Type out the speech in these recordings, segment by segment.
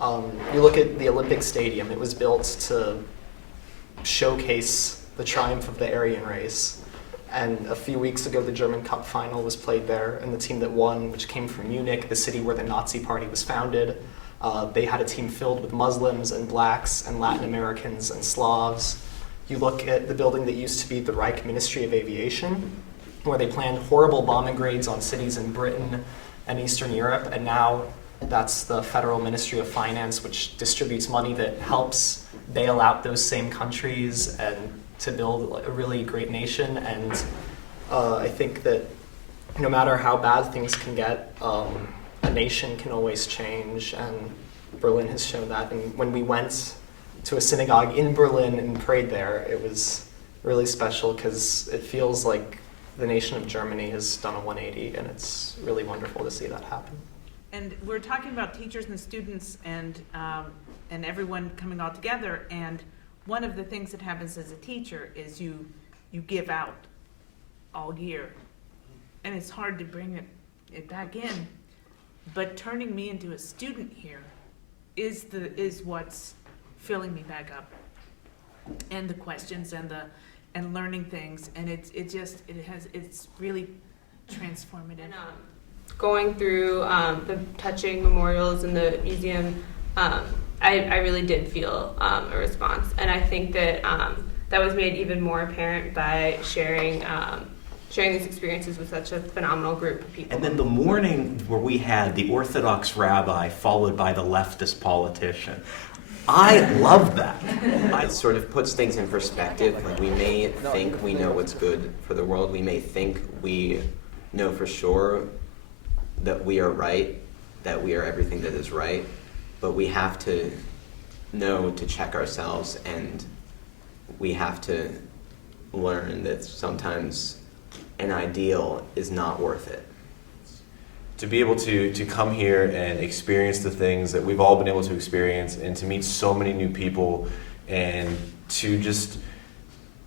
You look at the Olympic Stadium, it was built to showcase the triumph of the Aryan race. And a few weeks ago, the German Cup final was played there, and the team that won, which came from Munich, the city where the Nazi Party was founded, they had a team filled with Muslims and blacks and Latin Americans and Slavs. You look at the building that used to be the Reich Ministry of Aviation, where they planned horrible bombing raids on cities in Britain and Eastern Europe, and now that's the Federal Ministry of Finance, which distributes money that helps bail out those same countries and to build a really great nation. And I think that no matter how bad things can get, a nation can always change, and Berlin has shown that. And when we went to a synagogue in Berlin and prayed there, it was really special because it feels like the nation of Germany has done a 180, and it's really wonderful to see that happen. And we're talking about teachers and students and everyone coming all together, and one of the things that happens as a teacher is you give out all year, and it's hard to bring it back in. But turning me into a student here is what's filling me back up, and the questions and learning things, and it's really transformative. And, going through the touching memorials in the museum, I really did feel a response, and I think that that was made even more apparent by sharing these experiences with such a phenomenal group of people. And then the morning where we had the Orthodox rabbi followed by the leftist politician, I love that. It sort of puts things in perspective. Like, we may think we know what's good for the world. We may think we know for sure that we are right, that we are everything that is right, but we have to know to check ourselves, and we have to learn that sometimes an ideal is not worth it. To be able to come here and experience the things that we've all been able to experience, and to meet so many new people, and to just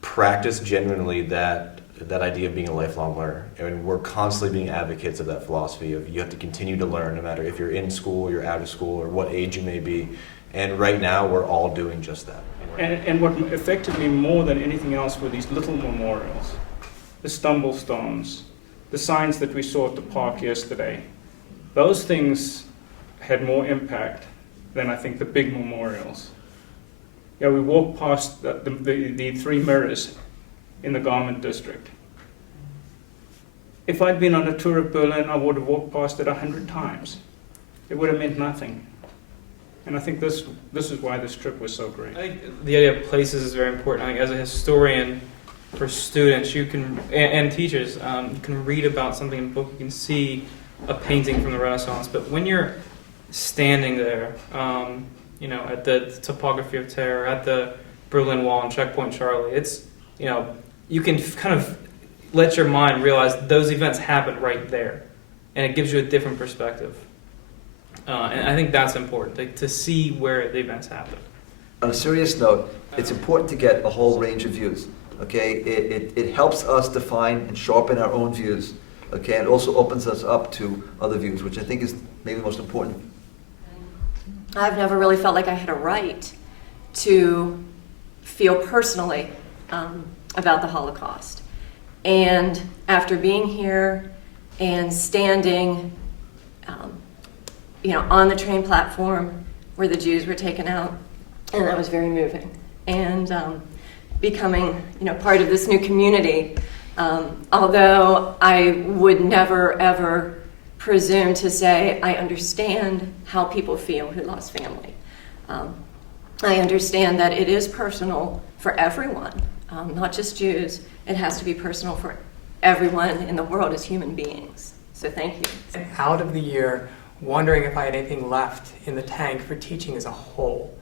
practice genuinely that idea of being a lifelong learner. And we're constantly being advocates of that philosophy of you have to continue to learn no matter if you're in school, you're out of school, or what age you may be. And right now we're all doing just that. And what affected me more than anything else were these little memorials, the stumble stones, the signs that we saw at the park yesterday. Those things had more impact than I think the big memorials. Yeah, we walked past the three mirrors in the garment district. If I'd been on a tour of Berlin, I would have walked past it 100 times. It would have meant nothing. And I think this is why this trip was so great. I think the idea of places is very important. I think as a historian, for students, you can and teachers, you can read about something in a book, you can see a painting from the Renaissance, but when you're standing there, at the Topography of Terror, at the Berlin Wall and Checkpoint Charlie, it's, you can kind of let your mind realize those events happened right there, and it gives you a different perspective. And I think that's important, to see where the events happen. On a serious note, it's important to get a whole range of views. Okay, it helps us define and sharpen our own views. Okay, and it also opens us up to other views, which I think is maybe the most important. I've never really felt like I had a right to feel personally about the Holocaust. And after being here and standing, on the train platform where the Jews were taken out, and that was very moving. And becoming, part of this new community, although I would never ever presume to say I understand how people feel who lost family. I understand that it is personal for everyone, not just Jews. It has to be personal for everyone in the world as human beings. So thank you. Out of the year, wondering if I had anything left in the tank for teaching as a whole.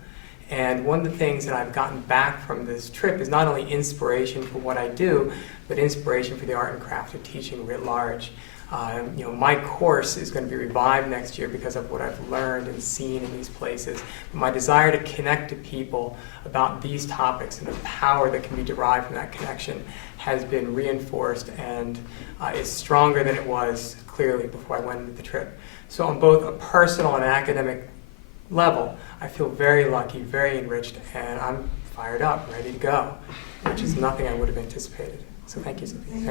And one of the things that I've gotten back from this trip is not only inspiration for what I do, but inspiration for the art and craft of teaching writ large. My course is going to be revived next year because of what I've learned and seen in these places. My desire to connect to people about these topics and the power that can be derived from that connection has been reinforced and is stronger than it was clearly before I went into the trip. So on both a personal and academic level, I feel very lucky, very enriched, and I'm fired up, ready to go, which is nothing I would have anticipated. So thank you, Sophie. Thank you.